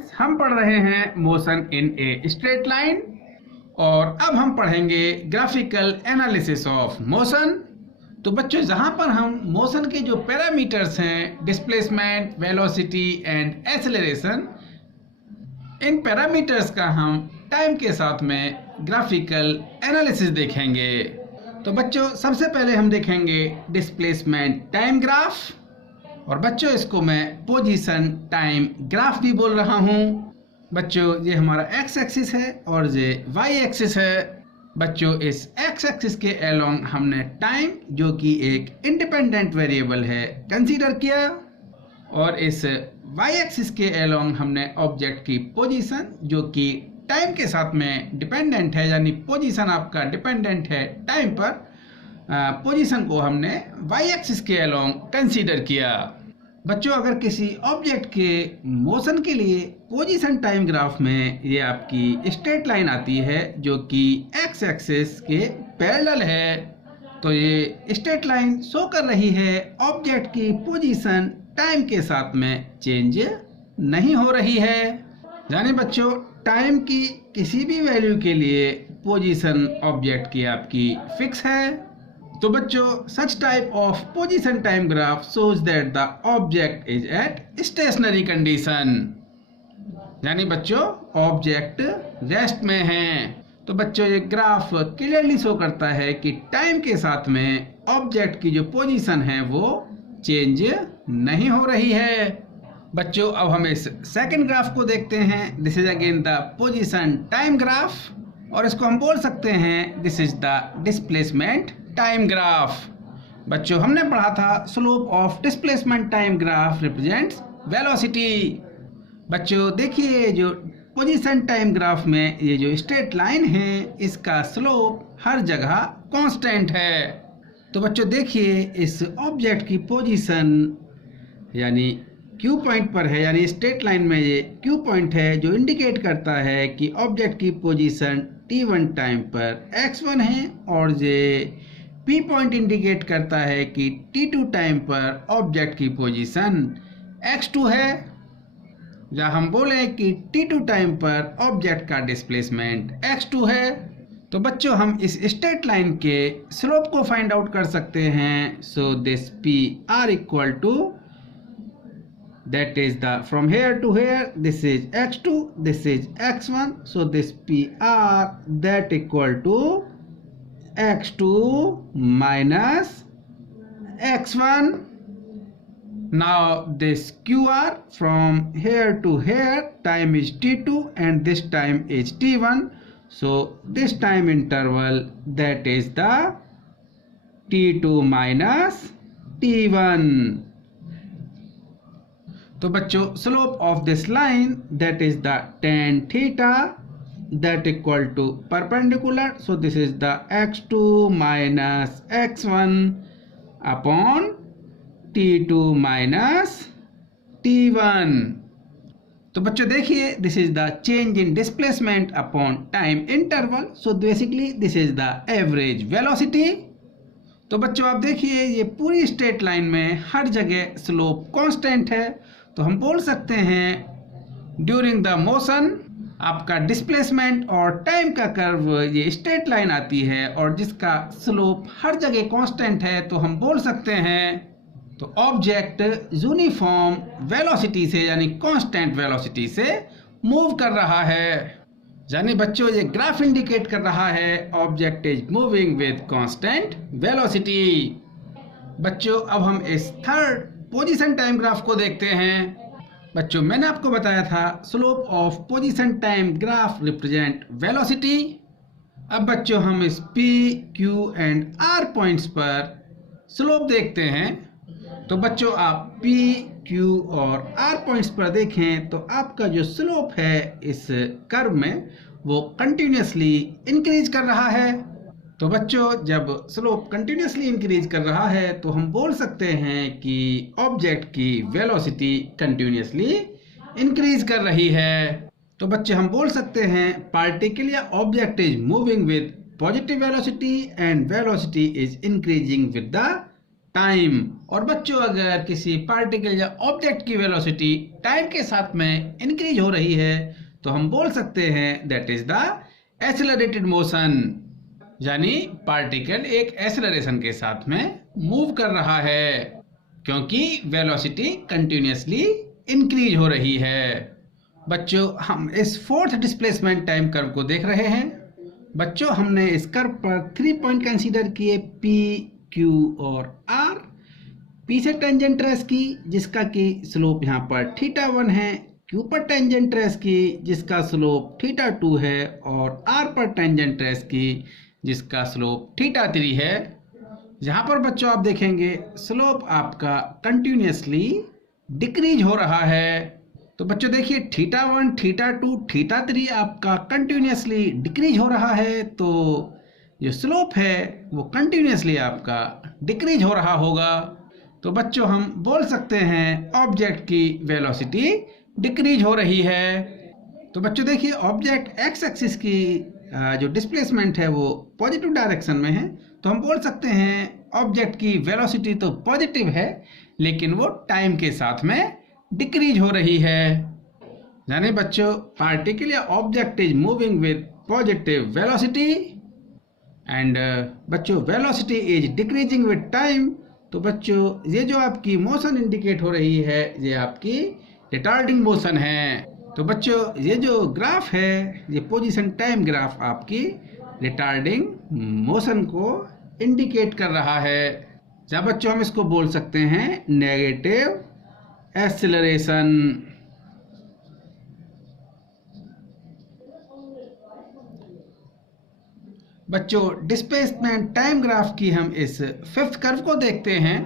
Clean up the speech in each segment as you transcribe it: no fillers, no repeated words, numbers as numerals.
Students, हम पढ़ रहे हैं motion in a straight line और अब हम पढ़ेंगे ग्राफिकल एनालिसिस ऑफ मोशन। तो बच्चों, जहां पर हम मोशन के जो पैरामीटर्स हैं, displacement, velocity and acceleration, in parameters का हम टाइम के साथ में ग्राफिकल एनालिसिस देखेंगे। तो बच्चों, सबसे पहले हम देखेंगे डिस्प्लेसमेंट टाइम ग्राफ, और बच्चों इसको मैं पोजीशन टाइम ग्राफ भी बोल रहा हूँ। बच्चों, ये हमारा एक्स एक्सिस है और ये वाई एक्सिस है। बच्चों, इस एक्स एक्सिस के अलोंग हमने टाइम, जो कि एक इंडिपेंडेंट वेरिएबल है, कंसीडर किया, और इस वाई एक्सिस के अलोंग हमने ऑब्जेक्ट की पोजीशन, जो कि टाइम के साथ में डिपेंडेंट है, यानी पोजीशन आपका डिपेंडेंट है टाइम पर, पोजीशन को हमने वाई एक्सिस के अलोंग कंसीडर किया। बच्चों, अगर किसी ऑब्जेक्ट के मोशन के लिए पोजीशन टाइम ग्राफ में ये आपकी स्ट्रेट लाइन आती है, जो कि एक्स एक्सिस के पैरेलल है, तो ये स्ट्रेट लाइन शो कर रही है ऑब्जेक्ट की पोजीशन टाइम के साथ में चेंज नहीं हो रही है। यानी बच्चों, टाइम की किसी भी वैल्यू के लिए पोजीशन ऑब्जेक्ट की आपकी फिक्स है। तो बच्चों, such type of position time graph shows that the object is at stationary condition, यानी बच्चों ऑब्जेक्ट रेस्ट में है। तो बच्चों, ये ग्राफ क्लियरली शो करता है कि टाइम के साथ में ऑब्जेक्ट की जो पोजीशन है वो चेंज नहीं हो रही है। बच्चों, अब हम इस सेकंड ग्राफ को देखते हैं। This is again the position time graph, और इसको हम बोल सकते हैं this is the displacement time graph. बच्चों, हमने पढ़ा था slope of displacement time graph represents velocity. बच्चों देखिए, जो पोजीशन टाइम ग्राफ में ये जो स्ट्रेट लाइन है, इसका स्लोप हर जगह कांस्टेंट है। तो बच्चों देखिए, इस ऑब्जेक्ट की पोजीशन यानी क्यू पॉइंट पर है, यानी स्ट्रेट लाइन में ये क्यू पॉइंट है, जो इंडिकेट करता है कि ऑब्जेक्ट की पोजीशन t1 टाइम पर x1 है, और ये p पॉइंट इंडिकेट करता है कि t2 टाइम पर ऑब्जेक्ट की पोजीशन x2 है, या हम बोले कि t2 टाइम पर ऑब्जेक्ट का डिस्प्लेसमेंट x2 है। तो बच्चों, हम इस स्ट्रेट लाइन के स्लोप को फाइंड आउट कर सकते हैं। So this p r equal to, that is the from here to here, this is x2, this is x1, so this PR that equal to x2 minus x1. Now this QR from here to here, time is t2 and this time is t1, so this time interval that is the t2 minus t1. तो बच्चों, slope of this line that is the tan theta that equal to perpendicular, so this is the x2 minus x1 upon t2 minus t1। तो बच्चों देखिए, this is the change in displacement upon time interval, so basically this is the average velocity. तो बच्चों आप देखिए, ये पूरी straight line में हर जगह स्लोप कांस्टेंट है, तो हम बोल सकते हैं ड्यूरिंग द मोशन आपका डिस्प्लेसमेंट और टाइम का कर्व ये स्ट्रेट लाइन आती है, और जिसका स्लोप हर जगह कांस्टेंट है, तो हम बोल सकते हैं तो ऑब्जेक्ट यूनिफॉर्म वेलोसिटी से, यानी कांस्टेंट वेलोसिटी से मूव कर रहा है। यानी बच्चों, ये ग्राफ इंडिकेट कर रहा है object is moving with constant velocity. बच्चों, अब हम इस थर्ड पोजीशन टाइम ग्राफ को देखते हैं। बच्चों, मैंने आपको बताया था slope of position time graph represent velocity. अब बच्चों, हम इस p, q and r points पर स्लोप देखते हैं। तो बच्चों, आप p, q और r पॉइंट्स पर देखें तो आपका जो स्लोप है इस कर्व में वो कंटिन्यूसली इंक्रीज कर रहा है। तो बच्चों, जब स्लोप कंटिन्यूसली इंक्रीज कर रहा है, तो हम बोल सकते हैं कि ऑब्जेक्ट की वेलोसिटी कंटिन्यूसली इंक्रीज कर रही है। तो बच्चे, हम बोल सकते हैं पार्टिकल या object is moving with positive velocity and velocity is increasing with the time. और बच्चों अगर किसी पार्टिकल या ऑब्जेक्ट की वेलोसिटी टाइम के साथ में इंक्रीज हो रही है तो हम बोल सकते हैं that is the accelerated motion, यानी पार्टिकल एक एक्सेलरेशन के साथ में मूव कर रहा है क्योंकि वेलोसिटी कंटिन्यूअसली इंक्रीज हो रही है। बच्चों हम इस फोर्थ डिस्प्लेसमेंट टाइम कर्व को देख रहे हैं। बच्चों हमने इस कर्व पर 3 पॉइंट कंसीडर किए, P, Q और R। P से टेंजेंट ट्रेस की जिसका कि स्लोप यहाँ पर θ1 है, Q पर टेंजेंट ट्रेस की जिसका स्लोप θ2 है और R पर टेंजेंट ट्रेस की जिसका स्लोप θ3 है। यहाँ पर बच्चों आप देखेंगे स्लोप आपका कंटिन्यूअसली डिक्रीज हो रहा है। तो बच्चों देखिए θ1, θ2, θ3 आपका कंटिन्यूअसली डिक्रीज हो रहा है, तो जो स्लोप है वो कंटिन्यूअसली आपका डिक्रीज हो रहा होगा। तो बच्चों हम बोल सकते हैं ऑब्जेक्ट की वेलोसिटी डिक्रीज हो रही है। तो बच्चों देखिए ऑब्जेक्ट एक्स एक्सिस की जो डिस्प्लेसमेंट है वो पॉजिटिव डायरेक्शन में है, तो हम बोल सकते हैं ऑब्जेक्ट की वेलोसिटी तो पॉजिटिव है लेकिन वो टाइम के साथ में डिक्रीज हो रही है। यानी बच्चों पार्टिकल या object is moving with positive velocity and बच्चों velocity is decreasing with time. तो बच्चों ये जो आपकी मोशन इंडिकेट हो रही है ये आपकी रिटार्डिंग मोशन है। तो बच्चों ये जो ग्राफ है ये पोजीशन टाइम ग्राफ आपकी रिटार्डिंग मोशन को इंडिकेट कर रहा है। जहाँ बच्चों हम इसको बोल सकते हैं नेगेटिव एक्सेलरेशन। बच्चों डिस्प्लेसमेंट टाइम ग्राफ की हम इस फिफ्थ कर्व को देखते हैं,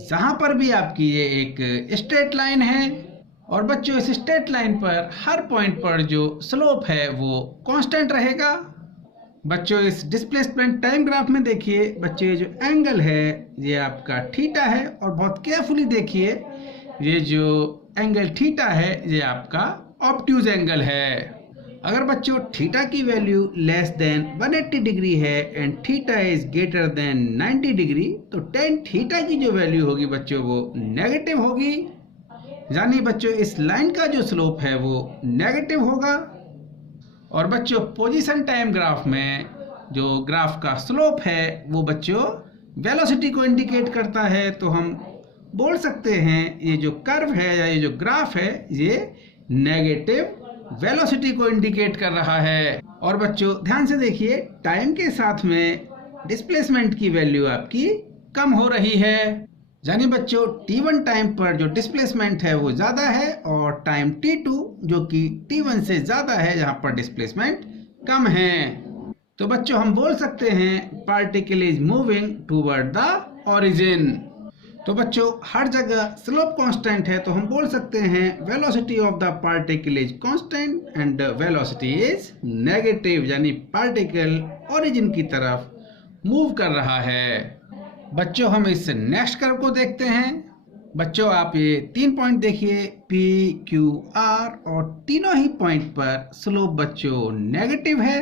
जहां पर भी आपकी ये एक स्ट्रेट लाइन है और बच्चों इस स्ट्रेट लाइन पर हर पॉइंट पर जो स्लोप है वो कांस्टेंट रहेगा। बच्चों इस डिस्प्लेसमेंट टाइम ग्राफ में देखिए बच्चों ये जो एंगल है ये आपका थीटा है और बहुत केयरफुली देखिए ये जो एंगल थीटा है ये आपका ऑब्ट्यूज एंगल है। अगर बच्चों थीटा की वैल्यू लेस देन 180 डिग्री है and theta is greater then 90 degree तो टेन थीटा की जो वैल्यू होगी बच्चों वो नेगेटिव होगी, यानी बच्चों इस लाइन का जो स्लोप है वो नेगेटिव होगा। और बच्चों पोजीशन टाइम ग्राफ में जो ग्राफ का स्लोप है वो बच्चों वेलोसिटी को इंडिकेट करता है, तो हम बोल सकते हैं ये जो कर्व है या ये जो ग्राफ है ये नेगेटिव वेलोसिटी को इंडिकेट कर रहा है। और बच्चों ध्यान से देखिए टाइम के साथ में डिस्प्लेसमेंट की वैल्यू आपकी कम हो रही है, यानी बच्चों t1 टाइम पर जो डिस्प्लेसमेंट है वो ज्यादा है और टाइम t2 जो कि t1 से ज्यादा है जहां पर डिस्प्लेसमेंट कम है। तो बच्चों हम बोल सकते हैं particle is moving toward the origin. तो बच्चों हर जगह स्लोप कांस्टेंट है तो हम बोल सकते हैं velocity of the particle is constant and velocity is negative, यानी पार्टिकल ओरिजिन की तरफ मूव कर रहा है। बच्चों हम इस नेक्स्ट कर्व को देखते हैं। बच्चों आप ये 3 पॉइंट देखिए P, Q, R और तीनों ही पॉइंट पर स्लोप बच्चों नेगेटिव है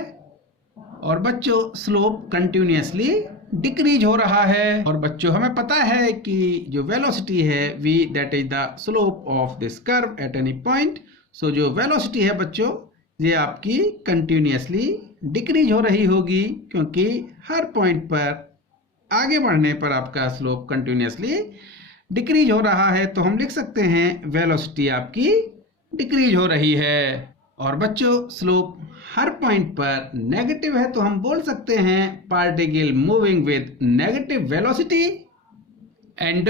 और बच्चों स्लोप कंटिन्यूअसली डिक्रीज हो रहा है। और बच्चों हमें पता है कि जो वेलोसिटी है v that is the slope of this curve at any point. So जो वेलोसिटी है बच्चों ये आपकी कंटिन्यूअसली डिक्रीज हो रही होगी क्योंकि हर पॉइंट पर आगे बढ़ने पर आपका स्लोप कंटिन्यूअसली डिक्रीज हो रहा है, तो हम लिख सकते हैं वेलोसिटी आपकी डिक्रीज हो रही है। और बच्चों स्लोप हर पॉइंट पर नेगेटिव है तो हम बोल सकते हैं particle moving with negative velocity and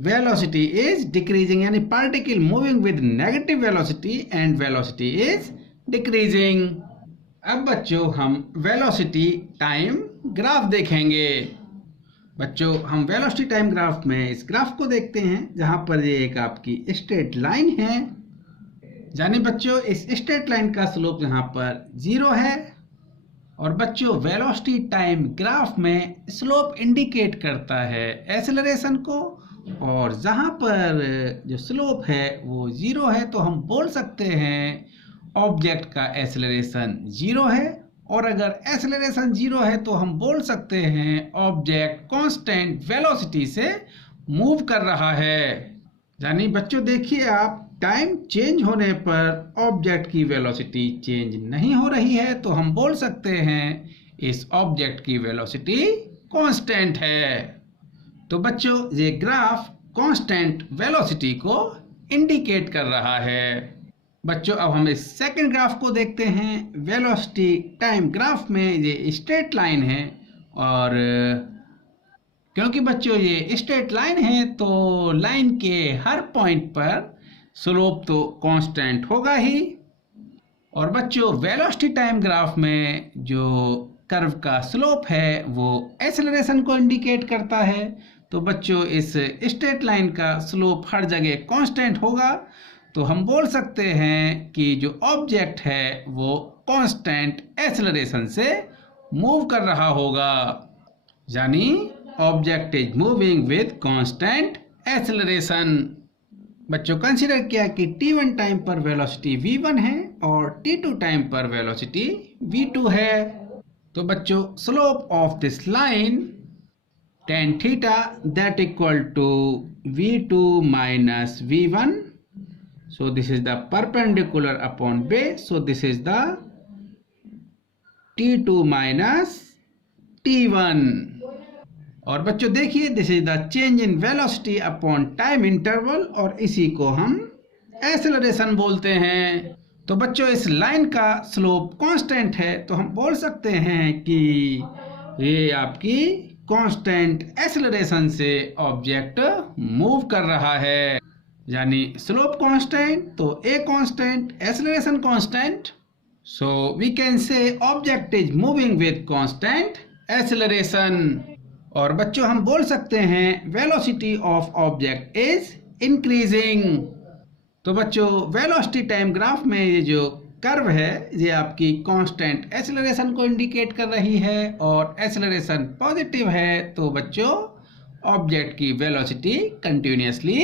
velocity is decreasing, यानी particle moving with negative velocity and velocity is decreasing. अब बच्चों हम वेलोसिटी टाइम ग्राफ देखेंगे। बच्चों हम वेलोसिटी टाइम ग्राफ में इस ग्राफ को देखते हैं जहां पर ये एक आपकी स्ट्रेट लाइन है, यानी बच्चों इस स्ट्रेट लाइन का स्लोप यहाँ पर 0 है। और बच्चों वेलोसिटी टाइम ग्राफ में स्लोप इंडिकेट करता है एक्सेलरेशन को, और जहाँ पर जो स्लोप है वो 0 है तो हम बोल सकते हैं ऑब्जेक्ट का एक्सेलरेशन 0 है और अगर एक्सेलरेशन 0 है तो हम बोल सकते हैं ऑब्जेक्ट कांस्टेंट वेलोसिटी से मूव कर रहा है। यानी बच्चों देखिए आप, टाइम चेंज होने पर ऑब्जेक्ट की वेलोसिटी चेंज नहीं हो रही है तो हम बोल सकते हैं इस ऑब्जेक्ट की वेलोसिटी कांस्टेंट है। तो बच्चों ये ग्राफ कांस्टेंट वेलोसिटी को इंडिकेट कर रहा है। बच्चों अब हम इस सेकंड ग्राफ को देखते हैं। वेलोसिटी टाइम ग्राफ में ये स्ट्रेट लाइन है और क्योंकि बच्चों ये स्ट्रेट लाइन है तो लाइन के हर पॉइंट पर स्लोप तो कांस्टेंट होगा ही। और बच्चों वेलोसिटी टाइम ग्राफ में जो कर्व का स्लोप है वो एक्सेलरेशन को इंडिकेट करता है। तो बच्चों इस स्ट्रेट लाइन का स्लोप हर जगह कांस्टेंट होगा तो हम बोल सकते हैं कि जो ऑब्जेक्ट है वो कांस्टेंट एक्सेलरेशन से मूव कर रहा होगा। यानी object is moving with constant acceleration. बच्चों कंसीडर किया कि t1 टाइम पर वेलोसिटी v1 है और t2 टाइम पर वेलोसिटी v2 है। तो बच्चों slope of this line tan theta that equal to v2 minus v1. So this is the perpendicular upon base. So this is the t2 minus t1. और बच्चों देखिए this is the change in velocity upon time interval और इसी को हम acceleration बोलते हैं। तो बच्चों इस लाइन का स्लोप कांस्टेंट है तो हम बोल सकते हैं कि ये आपकी कांस्टेंट एक्सेलरेशन से ऑब्जेक्ट मूव कर रहा है। यानी स्लोप कांस्टेंट तो a constant, acceleration constant, so we can say object is moving with constant acceleration. और बच्चों हम बोल सकते हैं velocity of object is increasing. तो बच्चों वेलोसिटी टाइम ग्राफ में ये जो कर्व है ये आपकी कांस्टेंट एक्सेलरेशन को इंडिकेट कर रही है और एक्सेलरेशन पॉजिटिव है तो बच्चों ऑब्जेक्ट की वेलोसिटी कंटिन्यूअसली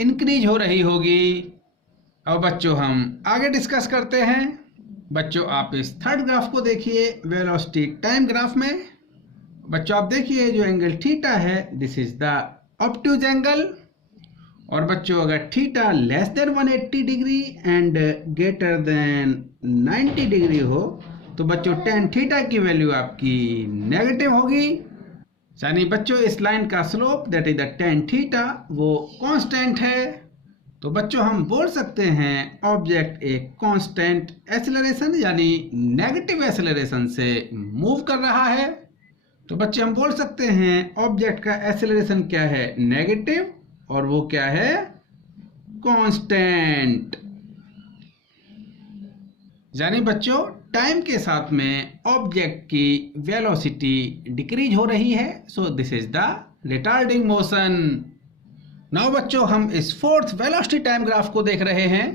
इंक्रीज हो रही होगी। अब बच्चों हम आगे डिस्कस करते हैं। बच्चों आप इस थर्ड ग्राफ को देखिए वेलोसिटी टाइम ग्राफ में। बच्चों आप देखिए जो एंगल थीटा है this is the obtuse angle. और बच्चों अगर theta less than 180 degree and greater than 90 degree हो तो बच्चों tan थीटा की वैल्यू आपकी नेगेटिव होगी। यानी बच्चों इस लाइन का slope that is the tan theta वो कांस्टेंट है। तो बच्चों हम बोल सकते हैं ऑब्जेक्ट एक कांस्टेंट एक्सेलरेशन यानी नेगेटिव एक्सेलरेशन से मूव कर रहा है। तो बच्चे हम बोल सकते हैं ऑब्जेक्ट का एक्सेलरेशन क्या है, नेगेटिव, और वो क्या है, कांस्टेंट। यानी बच्चों टाइम के साथ में ऑब्जेक्ट की वेलोसिटी डिक्रीज हो रही है। So this is the retarding motion. Now बच्चों हम इस फोर्थ वेलोसिटी टाइम ग्राफ को देख रहे हैं।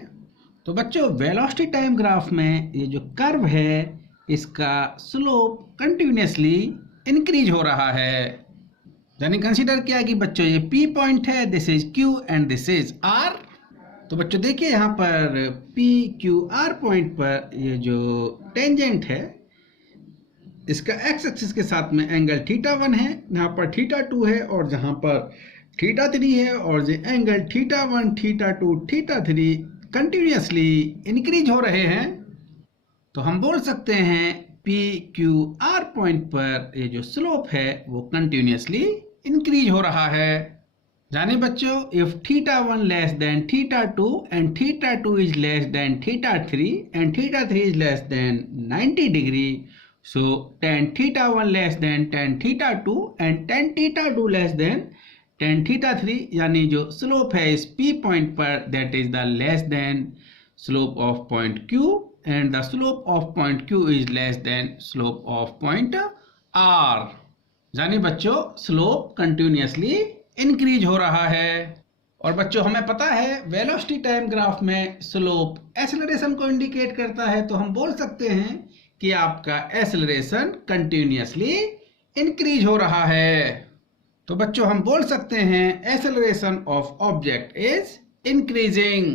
तो बच्चों वेलोसिटी टाइम ग्राफ में ये जो कर्व है इसका स्लोप कंटिन्यूअसली इंक्रीज हो रहा है। यानी कंसीडर किया कि बच्चों ये P पॉइंट है, this is Q and this is R। तो बच्चों देखिए यहाँ पर PQR पॉइंट पर ये जो टेंजेंट है इसका एक्स एक्सिस के साथ में एंगल θ1 है, यहाँ पर θ2 है और जहाँ पर θ3 है और ये एंगल θ1, θ2, θ3 कंटिन्यूअसली इंक्रीज हो रहे हैं। तो हम बोल सकते हैं PQR पॉइंट पर ये जो स्लोप है वो कंटिन्यूअसली इंक्रीज हो रहा है। यानी बच्चों if θ1 less than θ2 and θ2 is less than θ3 and θ3 is less than 90 degree, so tan θ1 less than tan θ2 and tan θ2 less than tan θ3, यानी जो स्लोप है इस P पॉइंट पर that is the less than slope of point Q and the slope of point Q is less than slope of point R। यानी बच्चों slope continuously increase हो रहा है। और बच्चों हमें पता है वेलोसिटी टाइम ग्राफ में स्लोप एक्सेलरेशन को इंडिकेट करता है तो हम बोल सकते हैं कि आपका एक्सेलरेशन कंटिन्यूअसली इंक्रीज हो रहा है। तो बच्चों हम बोल सकते हैं acceleration of object is increasing.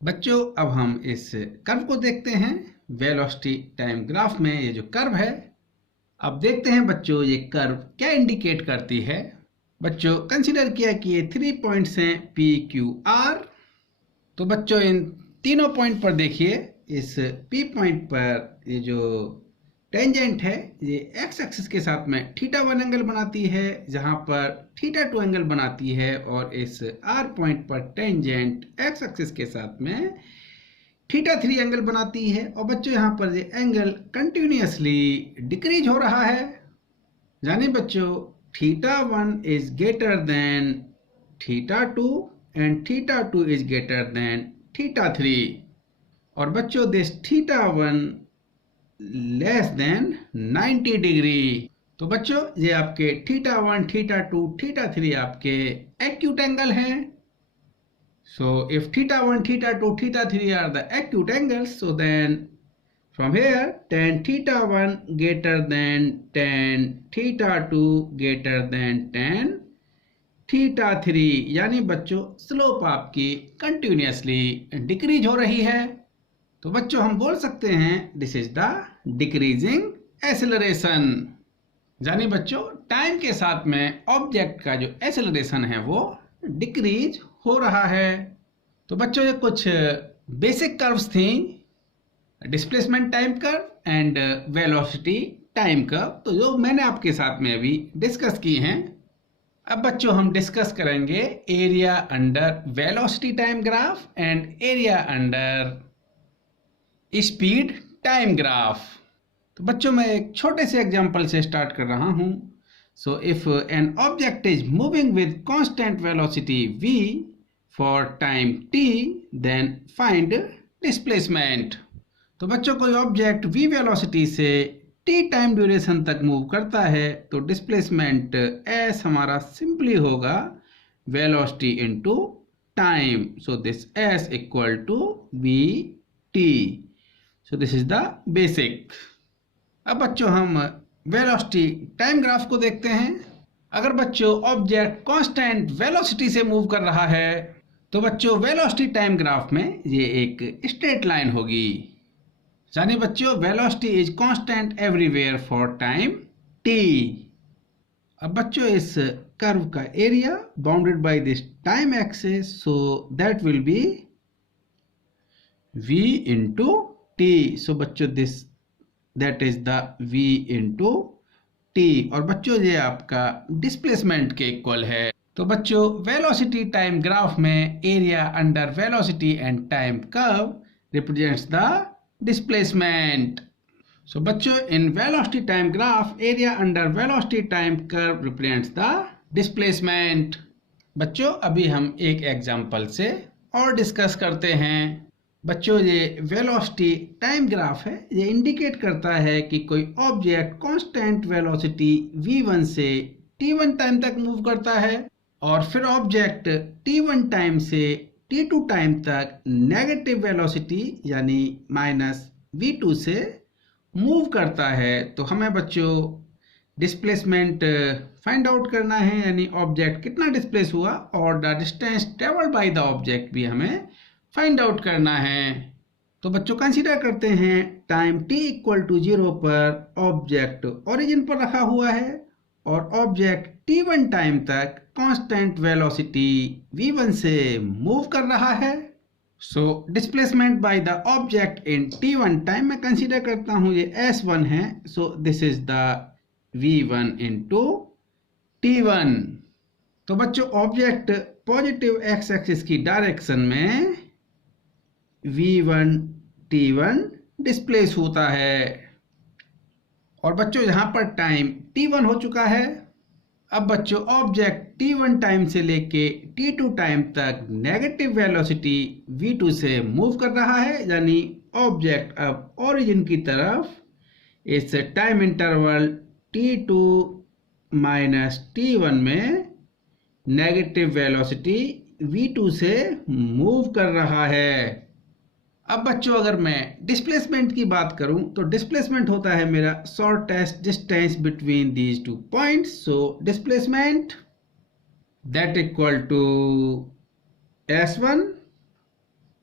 बच्चों अब हम इस कर्व को देखते हैं। वेलोसिटी टाइम ग्राफ में ये जो कर्व है, अब देखते हैं बच्चों ये कर्व क्या इंडिकेट करती है। बच्चों कंसीडर किया कि ये 3 पॉइंट्स हैं पी क्यू आर। तो बच्चों इन तीनों पॉइंट पर देखिए, इस पी पॉइंट पर ये जो टेंजेंट है ये एक्स एक्सिस के साथ में θ1 एंगल बनाती है, जहां पर θ2 एंगल बनाती है, और इस आर पॉइंट पर टेंजेंट एक्स एक्सिस के साथ में θ3 एंगल बनाती है। और बच्चों यहाँ पर ये एंगल कंटिन्यूअसली डिक्रीज हो रहा है, यानी बच्चों θ1 is greater than θ2 and θ2 is greater than θ3। और बच्चों दिस θ1 लेस देन 90 डिग्री। तो बच्चों ये आपके θ1, θ2, θ3 आपके एक्यूट एंगल हैं। So if θ1, θ2, θ3 are the acute angles, so then from here tan θ1 greater than tan θ2 greater than tan θ3, यानी बच्चों स्लोप आपकी कंटिन्यूअसली डिक्रीज हो रही है। तो बच्चों हम बोल सकते हैं this is the decreasing acceleration, यानी बच्चों टाइम के साथ में ऑब्जेक्ट का जो एक्सेलरेशन है वो डिक्रीज हो रहा है। तो बच्चों ये कुछ बेसिक कर्व्स थी, displacement time curve and velocity time curve, तो जो मैंने आपके साथ में अभी डिस्कस की हैं। अब बच्चों हम डिस्कस करेंगे area under velocity time graph and area under speed time graph. तो बच्चों मैं एक छोटे से एग्जांपल से स्टार्ट कर रहा हूं। So if an object is moving with constant velocity v for time t, then find displacement. तो बच्चों कोई ऑब्जेक्ट v वेलोसिटी से t टाइम ड्यूरेशन तक मूव करता है, तो डिस्प्लेसमेंट s हमारा सिंपली होगा velocity into time. So this s equal to vt। So this is the basic। अब बच्चों हम वेलोसिटी टाइम ग्राफ को देखते हैं। अगर बच्चों ऑब्जेक्ट कांस्टेंट वेलोसिटी से मूव कर रहा है, तो बच्चों वेलोसिटी टाइम ग्राफ में ये एक स्ट्रेट लाइन होगी, यानी बच्चों velocity is constant everywhere for time t। अब बच्चों इस कर्व का area bounded by this time axis, so that will be v into t। सो बच्चों this that is the v into t, और बच्चों ये आपका डिस्प्लेसमेंट के इक्वल है। तो बच्चों वेलोसिटी टाइम ग्राफ में area under velocity and time curve represents the displacement. So बच्चों in velocity time graph area under velocity time curve represents the displacement. बच्चों अभी हम एक एग्जांपल से और डिस्कस करते हैं। बच्चों ये वेलोसिटी टाइम ग्राफ है, ये इंडिकेट करता है कि कोई ऑब्जेक्ट कांस्टेंट वेलोसिटी v1 से t1 टाइम तक मूव करता है, और फिर ऑब्जेक्ट t1 टाइम से t2 टाइम तक नेगेटिव वेलोसिटी यानी -v2 से मूव करता है। तो हमें बच्चों डिस्प्लेसमेंट फाइंड आउट करना है, यानी ऑब्जेक्ट कितना डिस्प्लेस हुआ, और the distance travelled by the object भी हमें फाइंड आउट करना है। तो बच्चों कंसीडर करते हैं टाइम t इक्वल टू 0 पर ऑब्जेक्ट ओरिजिन पर रखा हुआ है, और ऑब्जेक्ट t1 टाइम तक कांस्टेंट वेलोसिटी v1 से मूव कर रहा है। So displacement bye the object in t1 time में कंसीडर करता हूं ये s1 है। So this is the v1 into t1। तो बच्चों ऑब्जेक्ट पॉजिटिव एक्स एक्सिस की डायरेक्शन में v1 t1 डिस्प्लेस होता है, और बच्चों यहां पर टाइम t1 हो चुका है। अब बच्चों ऑब्जेक्ट t1 टाइम से लेके t2 टाइम तक नेगेटिव वेलोसिटी v2 से मूव कर रहा है, यानी ऑब्जेक्ट अब ओरिजिन की तरफ इस time interval t2 minus t1 में नेगेटिव वेलोसिटी v2 से मूव कर रहा है। अब बच्चों अगर मैं डिस्प्लेसमेंट की बात करूं, तो डिस्प्लेसमेंट होता है मेरा shortest distance between these two points. So displacement that equal to s1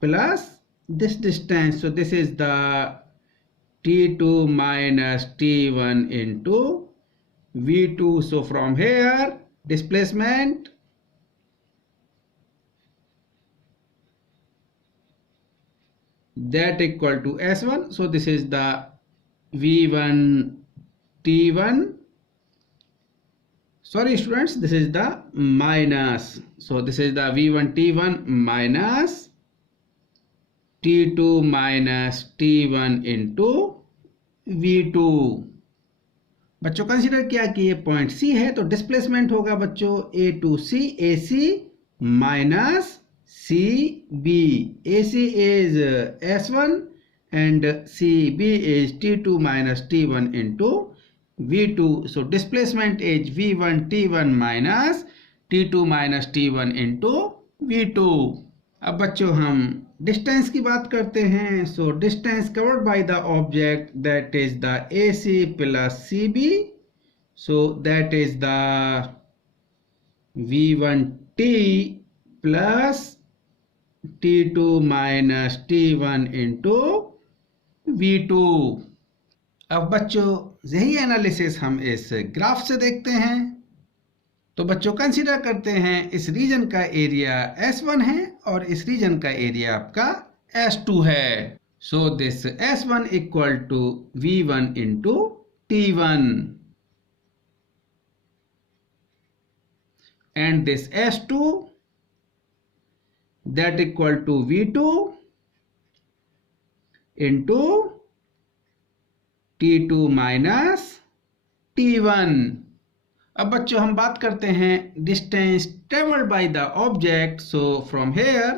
plus this distance. So this is the t2 minus t1 into v2. So from here displacement that equal to s1. So this is the v1 t1. Sorry students, this is the minus. So this is the v1 t1 minus t2 minus t1 into v2. बच्चों consider किया कि ये point C है, तो displacement होगा बच्चों A to C, AC minus CB. AC is S1 and CB is T2 minus T1 into V2. So displacement is V1 T1 minus T2 minus T1 into V2. अब बच्चों हम distance की बात करते हैं. So distance covered by the object that is the AC plus CB. So that is the V1T plus T2 minus T1 into V2. अब बच्चों यही एनालिसिस हम इस ग्राफ से देखते हैं. तो बच्चों कंसीडर करते हैं इस रीजन का एरिया S1 है और इस रीजन का एरिया आपका S2 है. So this S1 equal to V1 into T1 and this S2 that equal to V2 into T2 minus T1. अब बच्चों हम बात करते हैं distance travelled by the object. So from here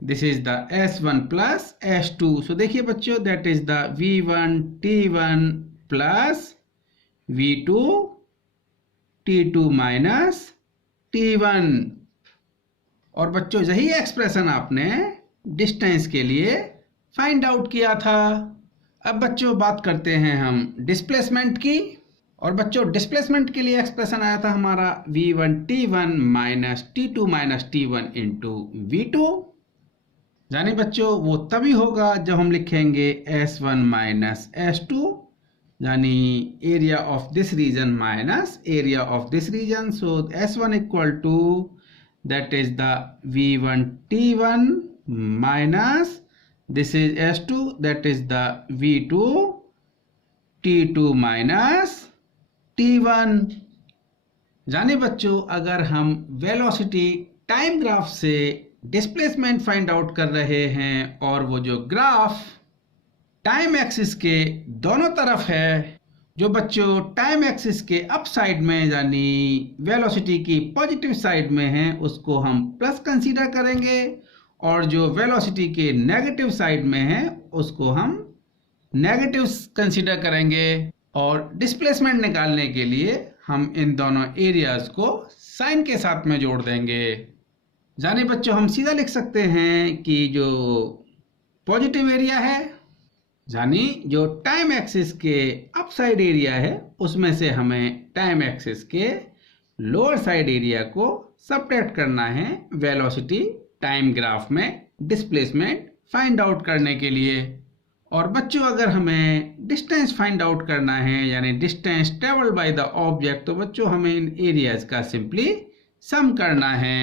this is the S1 plus S2. सो देखिए बच्चों that is the V1 T1 plus V2 T2 minus T1. और बच्चों यही एक्सप्रेशन आपने डिस्टेंस के लिए फाइंड आउट किया था. अब बच्चों बात करते हैं हम डिस्प्लेसमेंट की. और बच्चों डिस्प्लेसमेंट के लिए एक्सप्रेशन आया था हमारा V1 T1 minus T2 minus T1 into V2. यानी बच्चों वो तभी होगा जब हम लिखेंगे S1 माइनस S2, यानी area of this region minus area of this region. So S1 equal to that is the V1 T1 minus this is S2 that is the V2 T2 minus T1. जाने बच्चों अगर हम velocity time graph से displacement find out कर रहे हैं और वो जो ग्राफ टाइम एक्सिस के दोनों तरफ है, जो बच्चों टाइम एक्सिस के अप साइड में यानी वेलोसिटी की पॉजिटिव साइड में है उसको हम प्लस कंसीडर करेंगे और जो वेलोसिटी के नेगेटिव साइड में है उसको हम नेगेटिव कंसीडर करेंगे. और डिस्प्लेसमेंट निकालने के लिए हम इन दोनों एरियाज को साइन के साथ में जोड़ देंगे. जाने बच्चों हम सीधा लिख सकते हैं कि जो पॉजिटिव एरिया है यानी जो टाइम एक्सिस के अप साइड एरिया है उसमें से हमें टाइम एक्सिस के लोअर साइड एरिया को सबट्रैक्ट करना है वेलोसिटी टाइम ग्राफ में डिस्प्लेसमेंट फाइंड आउट करने के लिए. और बच्चों अगर हमें डिस्टेंस फाइंड आउट करना है यानी distance travelled by the object, तो बच्चों हमें इन एरियाज का सिंपली सम करना है.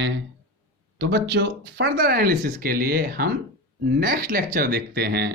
तो बच्चों फर्दर एनालिसिस के लिए हम नेक्स्ट लेक्चर देखते हैं.